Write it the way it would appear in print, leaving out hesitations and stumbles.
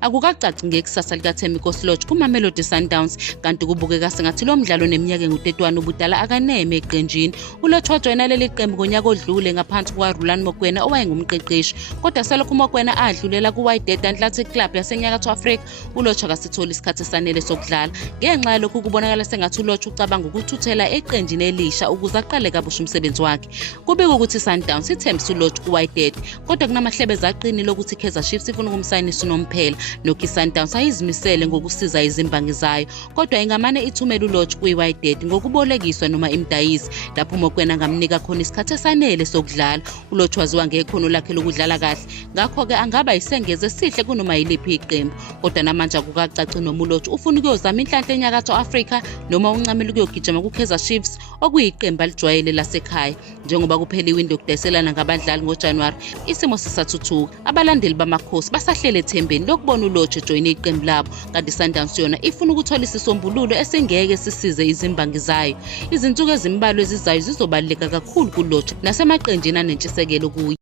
Akukacaci ngekusasa likaThembi Nkosi-Lorch kuMamelodi Sundowns, kanti kubukeka sengathi lo mdlalo neminyaka engu-31 ubudala akaneme eqenjini. uLorch wajoyina leli qembu ngonyaka odlule ngaphansi kukaRulani Mokoena owayengumqeqeshi, kodwa selokhu uMokoena adlulela kuWydad Athletic Club yaseNyakatho Afrika, uLorch akasitholi isikhathi esanele sokudlala. Ngenxa yalokhu kubonakala sengathi uLorch ucabanga ukuthuthela eqenjini elisha ukuze aqale kabusha umsebenzi wakhe. Kubikwa ukuthi iSundowns ithembise uLorch kuWydad, kodwa kunamahlebeza aqinile ukuthi iKaizer Chiefs ifuna ukumsayinisa unomphela. Nokho iSundowns ayizimisele ngokusiza izimbangi zayo, kodwa ingamane ithumela uLorch kuWydad ngokubolekiswa noma imdayisi, lapho uMokoena angamnika khona isikhathi esanele sokudlala. uLorch waziwa ngekhono lakhe lokudlala kahle, ngakho-ke angaba isengeze esihle kunoma yiliphi iqembu. Kodwa namanje akukacaci noma uLorch ufuna ukuyozama inhlanhla eNyakatho Afrika noma uncamela ukuyogijima kuKaizer Chiefs okuyiqembu alijwayele lasekhaya. Njengoba kuphela iwindo yokudayiselana ngabadlali ngoJanuwari, isimo sisathuthuka. Abalandeli bamakhosi basahlele ethembeni lokubona uLorch ejoyina iqembu labo, kanti iSundowns yona ifuna ukuthola isisombululo esingeke sisize izimbangi zayo. Izinsuku ezimbalwa ezizayo zizobaluleka kakhulu kuLorch nasemaqenjini anentshisekelo kuye.